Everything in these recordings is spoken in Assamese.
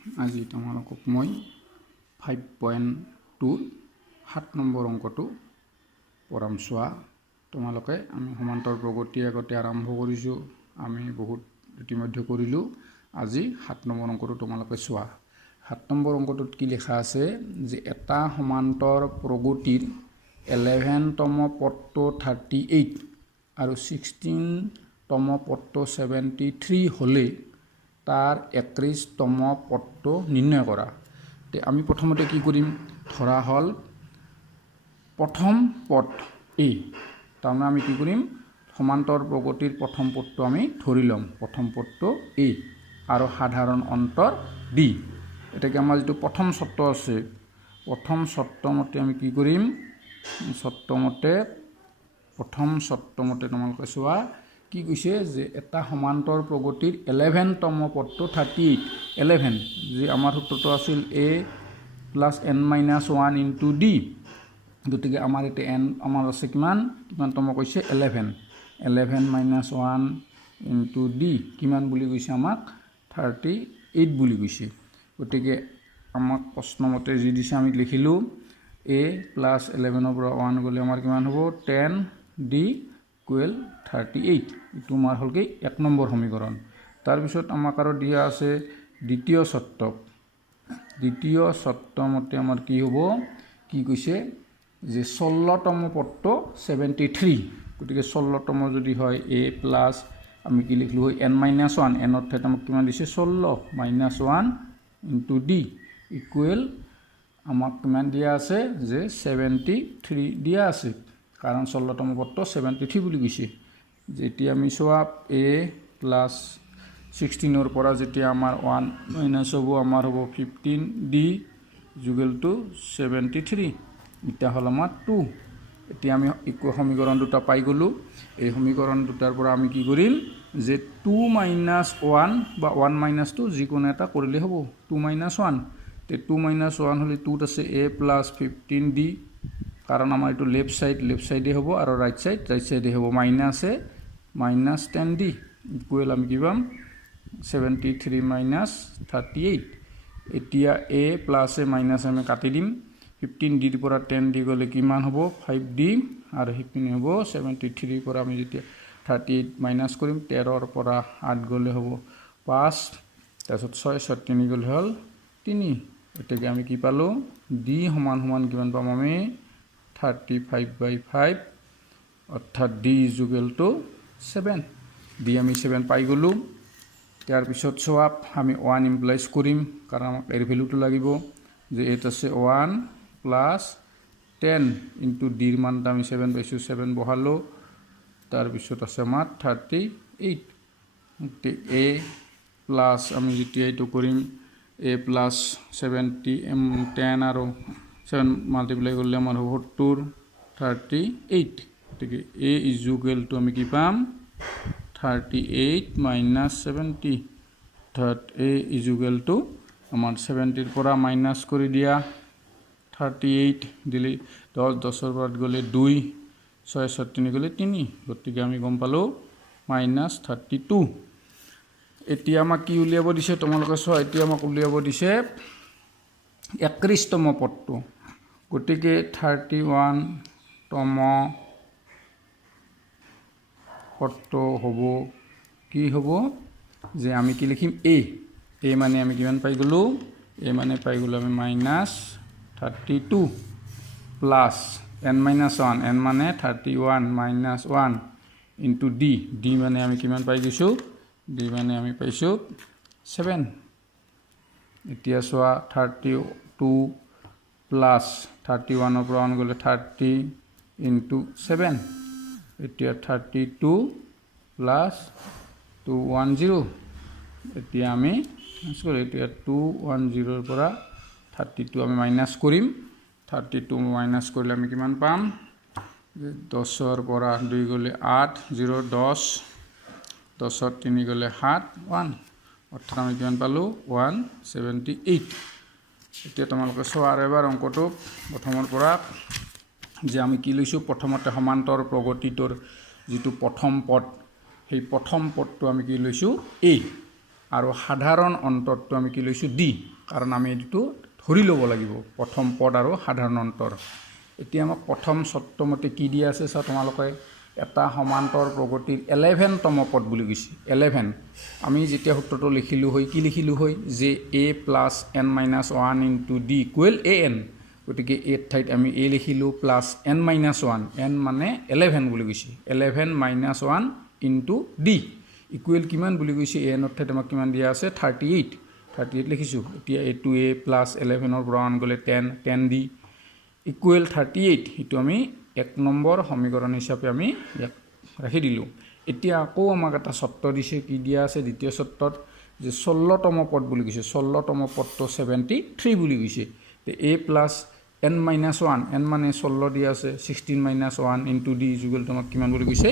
আজি তোমালোকক মই 5.2 7 নম্বৰ অংকটো পঢ়াম চোৱা তোমালোকে আমি সমান্তৰ প্ৰগতি আগতে আৰম্ভ কৰিছো আমি বহুত ইতিমধ্যে কৰিলো আজি 7 নম্বৰ অংকটো তোমালোকে চোৱা 7 নম্বৰ অংকটোত কি লেখা আছে যে এটা সমান্তৰ প্ৰগতিৰ 11 তম পদটো 38 আৰু 16 তম পদটো 73 হলে তার 31 তম পদটো নির্ণয় করা তে আমি প্রথমতে কি করিম ধরা হল প্রথম পদ এ তারমানে আমি কি করিম সমান্তৰ প্ৰগতিৰ প্ৰথম পদটো আমি ধৰি লম প্ৰথম পদটো এ আৰু সাধাৰণ অন্তৰ ডি এটাকে আমাৰ যেটো প্ৰথম শৰ্ত আছে প্ৰথম শৰ্ত মতে আমি কি কৰিম প্ৰথম শৰ্ত মতে তোমালোকে চোৱা কি কৈছে যে এটা সমান্তৰ প্ৰগতিৰ 11 তম পদটো 38 11 যে আমাৰ সূত্ৰটো আছিল a plus n minus 1 into d গতিকে আমাৰ এতে n আমাৰ আছে কিমান তম কৈছে 11 minus 1 into d কিমান বুলি কৈছে আমাক 38 বুলি কৈছে গতিকে আমাক প্ৰশ্ন মতে যি দিছে আমি লিখিলো a plus 11 ৰ পৰা 1 গলে আমাৰ কিমান হ'ব 10 d equal 38 ইটো মাৰ হল কি 1 নম্বৰ সমীকৰণ তাৰ পিছত আমাক আৰু দিয়া আছে দ্বিতীয় শৰ্ত মতে আমাৰ কি হ'ব কি কৈছে যে 16 তম পদটো 73 গতিকে 16 তম যদি হয় a প্লাস আমি কি লিখলো হয় n minus 1 n অর্থাৎ আমাক কিমান দিছে 16 minus 1 into d equal আমাক কিমান দিয়া আছে যে 73 দিয়া আছে কাৰণ 16 তম পদটো 73 বুলি কৈছে যেতিয়া আমি সোয়া a plus 16 ৰ পৰা যেতিয়া আমাৰ 1 মাইনাস হ'ব আমাৰ হ'ব 15 d equal to 73 এটা হল আমাৰ 2 এতিয়া আমি ইকো সমীকৰণ দুটা পাই গলো এই সমীকৰণ দুটাৰ পৰা আমি কি কৰিম যে 2 minus 1 বা 1 minus 2 যিকোনো এটা কৰিলে হ'ব 2 minus 1 তে 2 minus 1 হলে 2 আছে a plus 15d কাৰণ আমাৰ এটো লেফট সাইডে হ'ব আৰু রাইট সাইডে হ'ব মাইনাস 10d ইকুয়াল আমি কি পাম 73 minus 38 এতিয়া a plus a minus আমি কাটি দিম 15d ৰ পৰা 10d গলে কিমান হ'ব 5d আৰু হিপিনে হ'ব 73 ৰ পৰা আমি যেতিয়া 38 মাইনাস কৰিম 13 ৰ পৰা 8 গলে হ'ব 5 তাৰপিছত 6 3 গলে হল 3 এটাকে আমি কি পালো d সমান কিমান পাম আমি 35/5 অর্থাৎ d is equal to 7 d আমি 7 পাই গলো তাৰ পিছত সোয়াপ আমি 1 ইমপ্লাইজ কৰিম কাৰণ আমাক এর ভ্যালুটো লাগিব যে এটা আছে 1 plus 10 into d ৰ মানটা আমি 7 পাইছো 7 বহালো তাৰ পিছত আছে আমাৰ 38 a plus আমি যেতিয়া এটো কৰিম a plus 70 10 আৰু 7 মাল্টিপ্লাই করলে আমার হবে 38 ঠিক a is equal to আমি কি পাম 38 minus 70 অর্থাৎ a is equal to আমার 70 এর পৰা মাইনাস কৰি দিয়া 38 দিলে 10 ৰ পৰা গলে 2 6 3 গলে 3 গতিকে আমি গম পালো -32 এতিয়া আমাক কি উলিয়াব দিছে তোমালোকে চোৱা এতিয়া আমাক উলিয়াব দিছে 31 তম পদটো গতিকে 31 তম পদটো হ'ব কি হ'ব যে আমি কি লিখিম a মানে আমি কিমান পাই গলো a মানে পাই গলো আমি -32 প্লাস n minus 1 n মানে 31 minus 1 into d মানে আমি কিমান পাই গৈছো d মানে আমি পাইছো 7 এতিয়া সোয়া 32 plus 31 ৰ পৰা 1 গলে 30 into 7 এতিয়া 32 plus 210 এতিয়া আমি এতিয়া 210 ৰ পৰা 32 আমি মাইনাস কৰিম 32 মাইনাস কৰিলে আমি কিমান পাম 10 ৰ পৰা 2 গলে 8 0 10 10 ৰ 3 গলে 7 1 অৰ্থাৎ আমি কিমান পালো 178 এতিয়া তোমালোকে সোয়াৰ এবাৰ অংকটো প্ৰথমৰ পৰা যে আমি কি লৈছো প্ৰথমতে সমান্তৰ প্ৰগতিটোৰ যেটো প্ৰথম পদ সেই প্ৰথম পদটো আমি কি লৈছো a আৰু সাধাৰণ অন্তৰটো আমি কি লৈছোঁ ডি, কাৰণ আমি এইটো ধৰি ল'ব লাগিব প্ৰথম পদ আৰু সাধাৰণ অন্তৰ। এতিয়া আমাক প্ৰথম চৰ্তমতে কি দিয়া আছে চাওঁ তোমালোকে, এটা সমান্তৰ প্ৰগতিৰ 11তম পদ বুলি কৈছে। 11 আমি যেতিয়া সূত্ৰটো লিখিলোঁ হয়, কি লিখিলোঁ হয়, যে a plus n minus 1 into D equal A N. গতিকে এৰ ঠাইত আমি এ লিখিলোঁ প্লাছ n মাইনাছ 1, n মানে 11 বুলি কৈছে, 11 মাইনাছ 1 ইনটু ডি ইকুৱেল কিমান বুলি কৈছে, এ এনৰ ঠাইত আমাক কিমান দিয়া আছে 38 লিখিছোঁ। এতিয়া এইটো এ প্লাছ 11ৰ পৰা 1 গ'লে 10 ডি ইকুৱেল 38, সেইটো আমি 1 নম্বৰ সমীকৰণ হিচাপে আমি ইয়াক ৰাখি দিলোঁ। এতিয়া আকৌ আমাক এটা চৰ্ত দিছে, কি দিয়া আছে দ্বিতীয় চৰ্তত, যে 16তম পদ বুলি কৈছে, 16তম পদটো 73 বুলি কৈছে। এ প্লাছ n মাইনাছ 1, n মানে 16 দিয়া আছে, 16 মাইনাছ 1 ইনটু ডি ইকুৱেল তোমাক কিমান বুলি কৈছে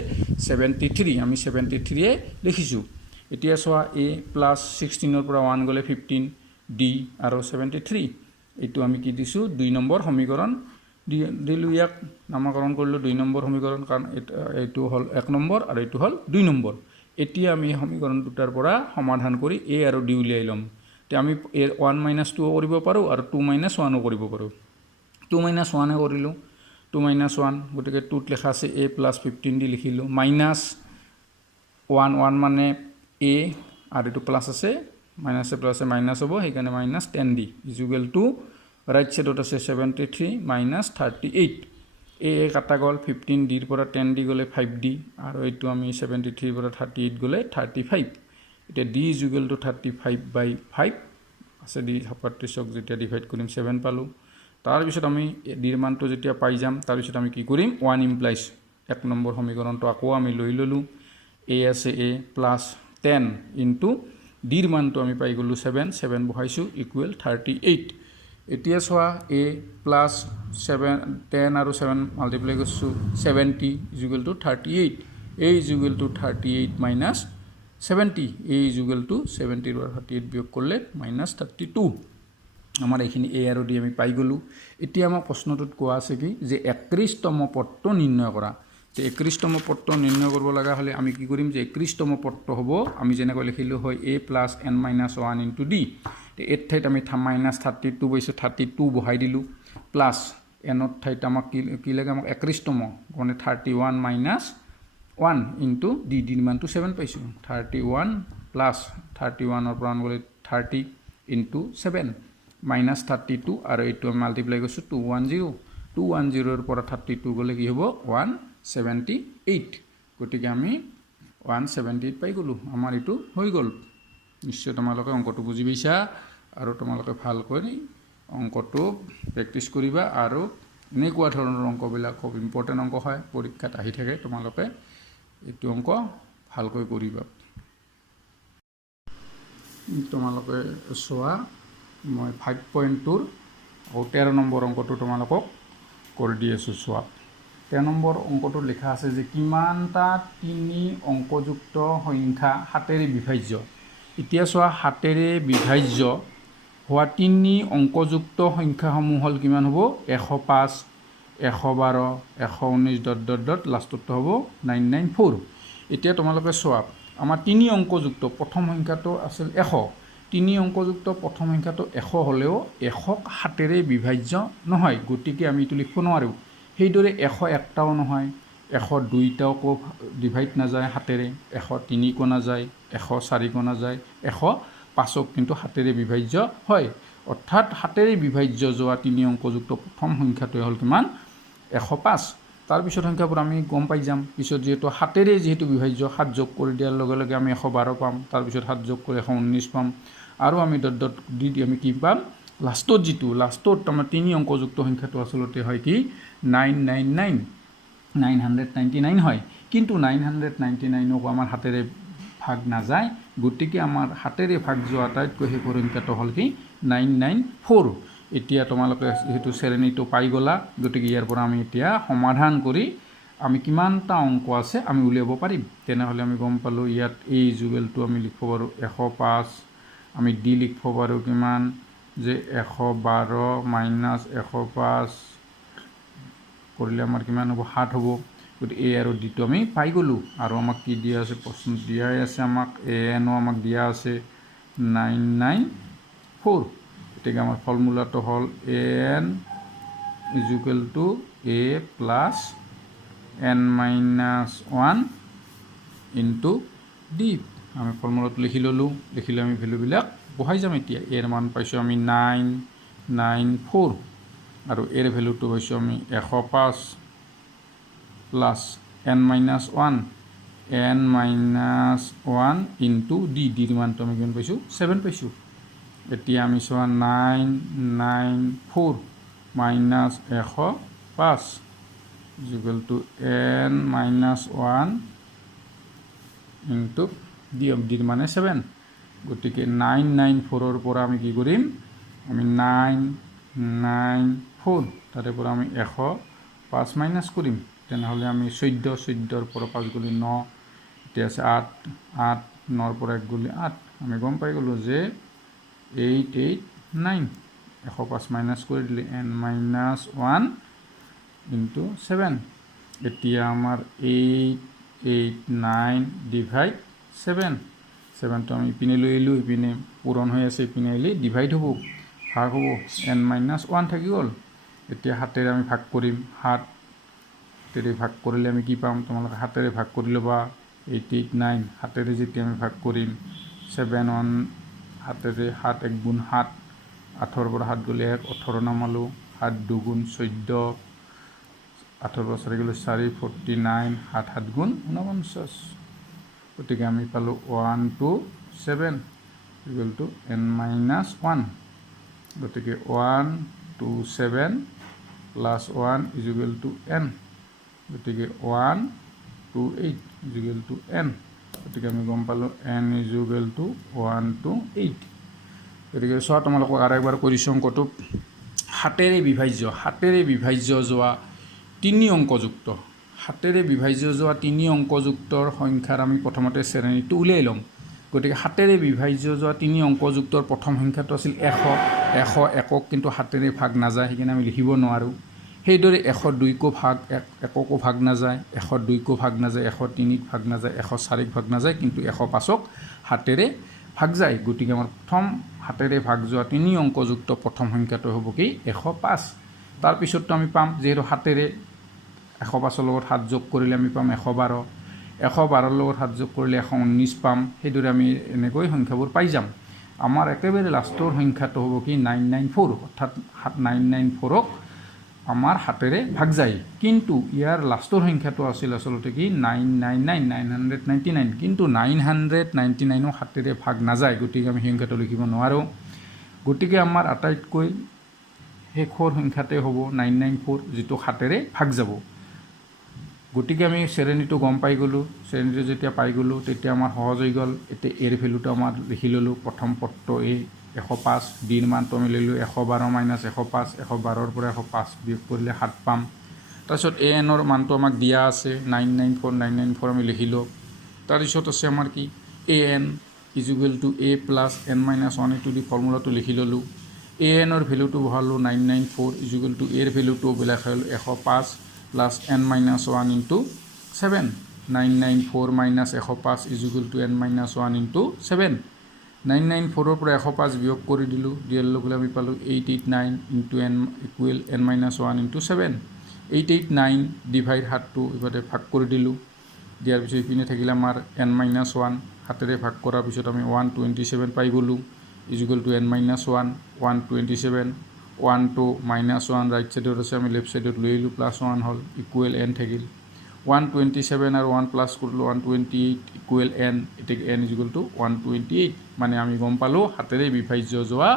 73, আমি 73 লিখিছোঁ। এতিয়া চোৱা, এ প্লাছ 16ৰ পৰা 1 গ'লে 15 ডি আৰু 73, এইটো আমি কি দিছোঁ 2 নম্বৰ সমীকৰণ দিলোঁ, ইয়াক নামাকৰণ কৰিলোঁ 2 নম্বৰ সমীকৰণ, কাৰণ এইটো হ'ল 1 নম্বৰ আৰু এইটো হ'ল 2 নম্বৰ। এতিয়া আমি সমীকৰণ দুটাৰ পৰা সমাধান কৰি এ আৰু ডি উলিয়াই ল'ম। এতিয়া আমি 1 মাইনাছ 2 কৰিব পাৰোঁ আৰু 2 মাইনাছ 1ও কৰিব পাৰোঁ। 2 মাইনাছ 1 কৰিলোঁ, 2 মাইনাছ 1, গতিকে 2ত লেখা আছে এ প্লাছ 15 দি লিখিলোঁ, মাইনাছ 1 মানে এ আৰু এইটো প্লাছ আছে, মাইনাছে প্লাছে মাইনাছ হ'ব, সেইকাৰণে minus 10 D equal to right ছাইডত আছে 73 মাইনাছ 38, এ কাটা গ'ল, 15 ডিৰ পৰা 10 ডি গ'লে 5 ডি, আৰু এইটো আমি 73 পৰা 38 গ'লে 35। এতিয়া ডি ইকুৱেল টু 35/5 আছে, ডি 36ক যেতিয়া ডিভাইড কৰিম 7 পালোঁ। তাৰপিছত আমি ডিৰ মানটো যেতিয়া পাই যাম, তাৰপিছত আমি কি কৰিম 1 ইমপ্লাইজ 1 নম্বৰ সমীকৰণটো আকৌ আমি লৈ ল'লোঁ, এ আছে এ প্লাছ 10 ইনটু ডিৰ মানটো আমি পাই গ'লোঁ 7 বহাইছোঁ ইকুৱেল 38। এতিয়া চোৱা, এ প্লাছ 10 আৰু 7 মাল্টিপ্লাই কৰিছোঁ 70 equal to 38, a equal to 38 minus 70, a equal to 70ৰ পৰা 38 বিয়োগ কৰিলে মাইনাছ 32। আমাৰ এইখিনি এ আৰু ডি আমি পাই গ'লোঁ। এতিয়া আমাক প্ৰশ্নটোত কোৱা আছে কি, যে 31তম পদটো নিৰ্ণয় কৰা। যে 31তম পদটো নিৰ্ণয় কৰিব লগা হ'লে আমি কি কৰিম, যে 31তম পদটো হ'ব, আমি যেনেকৈ লিখিলোঁ হয় a plus n minus 1 into d, এৰ ঠাইত আমি মাইনাছ 32 পাইছোঁ, 32 বহাই দিলোঁ, প্লাছ এনৰ ঠাইত আমাক কি লাগে, আমাক 31তম মানে 31 মাইনাছ 1 ইনটু ডিৰ মানটো 7 পাইছোঁ, 31 প্লাছ 31ৰ পৰা 1 গ'লে 30 ইনটু 7 মাইনাছ 32, আৰু এইটো আমি মাল্টিপ্লাই কৰিছোঁ 210ৰ পৰা 32 গ'লে কি হ'ব 178, গতিকে আমি 178 পাই গ'লোঁ। আমাৰ এইটো হৈ গ'ল। নিশ্চয় তোমালোকে অংকটো বুজি পাইছা, আৰু তোমালোকে ভালকৈ অংকটো প্ৰেক্টিছ কৰিবা, আৰু এনেকুৱা ধৰণৰ অংকবিলাক খুব ইম্পৰ্টেণ্ট অংক হয়, পৰীক্ষাত আহি থাকে, তোমালোকে এইটো অংক ভালকৈ কৰিবা। তোমালোকে চোৱা, মই 5.2ৰ 13 নম্বৰ অংকটো তোমালোকক কৰি দি আছোঁ। চোৱা, 13 নম্বৰ অংকটো লিখা আছে যে কিমানটা 3 অংকযুক্ত সংখ্যা 7ৰে বিভাজ্য। এতিয়া চোৱা, 7ৰে বিভাজ্য হোৱা 3 অংকযুক্ত সংখ্যাসমূহ হ'ল কিমান হ'ব, 105, 112, 119 ... লাষ্টতটো হ'ব 994। এতিয়া তোমালোকে চোৱা, আমাৰ 3 অংকযুক্ত প্ৰথম সংখ্যাটো আছিল 100, 3 অংকযুক্ত প্ৰথম সংখ্যাটো 100 হ'লেও 100ক 7ৰে বিভাজ্য নহয়, গতিকে আমি এইটো লিখিব নোৱাৰোঁ। সেইদৰে 101টাও নহয়, 102টাও ডিভাইড নাযায় 7ৰে, 103কো নাযায়, 104কো নাযায়, 105ক কিন্তু 7ৰে বিভাজ্য হয়। অৰ্থাৎ 7ৰে বিভাজ্য যোৱা 3 অংকযুক্ত প্ৰথম সংখ্যাটোৱে হ'ল কিমান, 105। তাৰপিছত সংখ্যাবোৰ আমি গম পাই যাম, পিছত যিহেতু 7ৰে বিভাজ্য, 7 যোগ কৰি দিয়াৰ লগে লগে আমি 112 পাম, তাৰপিছত 7 যোগ কৰি 119 পাম, আৰু আমি ডট দি আমি কি পাম, লাষ্টত আমাৰ 3 অংকযুক্ত সংখ্যাটো আচলতে হয় কি 999 হয়। কিন্তু 999কো আমাৰ 7ৰে ভাগ নাযায়, গতিকে আমাৰ 7ৰে ভাগ যোৱা আটাইতকৈ শেষৰ সংখ্যাটো হ'ল কি 994। এতিয়া তোমালোকে যিহেতু শ্ৰেণীটো পাই গ'লা, গতিকে ইয়াৰ পৰা আমি এতিয়া সমাধান কৰি আমি কিমানটা অংক আছে আমি উলিয়াব পাৰিম। তেনেহ'লে আমি গম পালোঁ, ইয়াত এই ইকুৱেলটো আমি লিখিব পাৰোঁ 105, আমি ডি লিখিব পাৰোঁ কিমান, যে 112 মাইনাছ 105 কৰিলে আমাৰ কিমান হ'ব, 7 হ'ব। গতিকে এ আৰু ডিটো আমি পাই গ'লোঁ। আৰু আমাক কি দিয়া আছে, প্ৰশ্ন দিয়াই আছে আমাক এ এনো আমাক দিয়া আছে, 994 গতিকে আমাৰ ফৰ্মুলাটো হ'ল an is equal to a plus n minus 1 into d আমি ফৰ্মুলাটো লিখি ল'লোঁ লিখিলে আমি ভেলুবিলাক বহাই যাম এতিয়া এৰ মান পাইছোঁ আমি 994 আৰু এৰ ভেলুটো পাইছোঁ আমি 105 plus n minus 1 into d ডিৰ মানটো আমি কিমান পাইছোঁ 7 পাইছোঁ এতিয়া আমি চোৱা 994 minus 105 is equal to n minus 1 into ডিৰ মানে 7 গতিকে 994 পৰা আমি কি কৰিম আমি 994 তাৰে পৰা আমি 105 মাইনাছ কৰিম তেনেহ'লে আমি 14 পৰা 5 গ'লে 9 এতিয়া আছে 8 9 পৰা 1 গ'লে 8 আমি গম পাই গ'লোঁ যে 889 105 মাইনাছ কৰি দিলে n minus 1 into 7 এতিয়া আমাৰ 889 ডিভাইড 7টো আমি ইপিনে লৈ আহিলোঁ ইপিনে পূৰণ হৈ আছে ইপিনে আহিলে ডিভাইড হ'ব ভাগ হ'ব n minus 1 থাকি গ'ল এতিয়া হাতেৰে আমি ভাগ কৰিম হাতেৰে ভাগ কৰিলে আমি কি পাম তোমালোকে হাতেৰে ভাগ কৰি ল'বা 889 হাতেৰে যেতিয়া আমি ভাগ কৰিম 7 হাতেৰে 7 1 গুণ 7 8 পৰা 7 গ'লে 18 নামালোঁ 7 2 গুণ 14 8 পৰা 4 গ'লে 4 49 7 গুণ 49 গতিকে আমি পালোঁ 127 ইকুৱেল টু n minus 1 গতিকে 127 plus 1 is equal to n গতিকে 128 is equal to n গতিকে আমি গম পালোঁ n is equal to 128 গতিকে চোৱা তোমালোকক আৰু একবাৰ কৰিছোঁ অংকটো হাতেৰে বিভাজ্য যোৱা 3 অংকযুক্ত হাতেৰে বিভাজ্য যোৱা 3 অংকযুক্তৰ সংখ্যাৰ আমি প্ৰথমতে শ্ৰেণীটো উলিয়াই ল'ম গতিকে হাতেৰে বিভাজ্য যোৱা 3 অংকযুক্তৰ প্ৰথম সংখ্যাটো আছিল 100 একক কিন্তু হাতেৰে ভাগ নাযায় সেইকাৰণে আমি লিখিব নোৱাৰোঁ সেইদৰে 102কো ভাগ এককো ভাগ নাযায় 102কো ভাগ নাযায় 103ক ভাগ নাযায় 104ক ভাগ নাযায় কিন্তু 105ক হাতেৰে ভাগ যায় গতিকে আমাৰ প্ৰথম হাতেৰে ভাগ যোৱা 3 অংকযুক্ত প্ৰথম সংখ্যাটো হ'ব কি 105 তাৰ পিছতটো আমি পাম যেহেতু হাতেৰে 105ৰ লগত 7 যোগ কৰিলে আমি পাম 112 112ৰ লগত 7 যোগ কৰিলে 119 পাম সেইদৰে আমি এনেকৈ সংখ্যাবোৰ পাই যাম আমাৰ একেবাৰে লাষ্টৰ সংখ্যাটো হ'ব কি 994 অৰ্থাৎ 994ক আমাৰ হাতেৰে ভাগ যায় কিন্তু ইয়াৰ লাষ্টৰ সংখ্যাটো আছিল আসলতে কি 999 কিন্তু 999ও হাতেৰে ভাগ নাযায় গতিকে আমি সংখ্যাটো লিখিব নোৱাৰোঁ গতিকে আমাৰ আটাইতকৈ শেষৰ সংখ্যাতে হ'ব 994 যিটো হাতেৰে ভাগ যাব গতিকে আমি শ্ৰেণীটো গম পাই গ'লোঁ শ্ৰেণীটো যেতিয়া পাই গ'লোঁ তেতিয়া আমাৰ সহজ হৈ গ'ল এতিয়া এৰ ভেলুটো আমাৰ লিখি ল'লোঁ প্ৰথম পদটো 105 ডিৰ মানটো আমি লৈ ল'লোঁ 112 মাইনাছ 105 112ৰ পৰা 105 বিয়োগ কৰিলে 7 পাম তাৰপিছত এনৰ মানটো আমাক দিয়া আছে 994 আমি লিখিলোঁ তাৰপিছত আছে আমাৰ কি an is equal to a plus n minus 1 এইটো দি ফৰ্মুলাটো লিখি ল'লোঁ এনৰ ভেলুটো বহালোঁ 994 is equal to এৰ ভেলুটো বেলেগ হ'ল 105 plus n minus 1 into 7 994 minus 105 is equal to n minus 1 into 7 994ৰ পৰা 105 বিয়োগ কৰি দিলোঁ দিয়াৰ লগে আমি পালোঁ 889 into n equal n minus 1 into 7 889 divide 7টো ইভাগে ভাগ কৰি দিলোঁ দিয়াৰ পিছত ইপিনে থাকিলে আমাৰ n minus 1 হাতেৰে ভাগ কৰাৰ পিছত আমি 127 পাই গ'লোঁ is equal to n minus 1 127 1 to minus 1 right সাইডত আছে আমি লেফট সাইডত লৈ আহিলোঁ প্লাছ 1 হ'ল ইকুৱেল n থাকিল 127 আৰু 1 প্লাছ কৰিলোঁ 128 ইকুৱেল n এতিয়া n is equal to 128 মানে আমি গম পালোঁ হাতেৰে বিভাজ্য যোৱা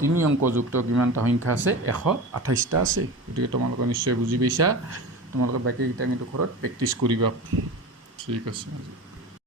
3 অংকযুক্ত কিমানটা সংখ্যা আছে 128টা আছে গতিকে তোমালোকে নিশ্চয় বুজি পাইছা তোমালোকে বাকীকেইটা কিন্তু ঘৰত প্ৰেক্টিছ কৰিবা ঠিক আছে